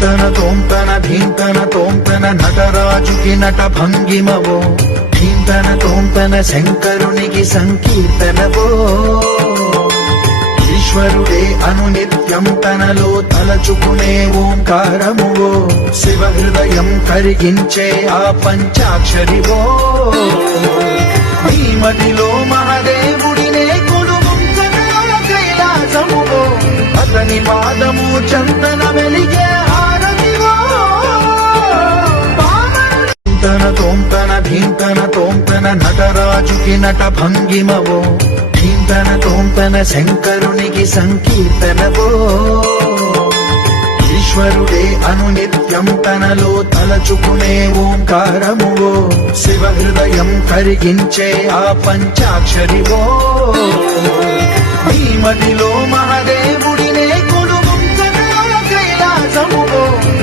ధీంతన తోంతన ధీంతన తోంతన నటరాజుకి నట భంగిమవో ధీంతన తోంతన శంకరునికి సంకీర్తనవో ఈశ్వరుడే అనునిత్యం తనలో తలచుకునే ఓంకారమువో శివ హృదయం కరిగించే ఆ పంచాక్షరివో మదిలో మహాదేవుడినే కొలువుంచగా కైలాసమువో అతని పాదము చందన వెలిగే హారతివో ధీంతన తోంతన ధీంతన తోంతన నటరాజుకి నట భంగిమవో ధీంతన తోంతన శంకరునికి సంకీర్తనవో ఈశ్వరుడే అనునిత్యం తనలో తలచుకునే ఓంకారమువో శివ హృదయం కరిగించే ఆ పంచాక్షరివో మదిలో మహాదేవు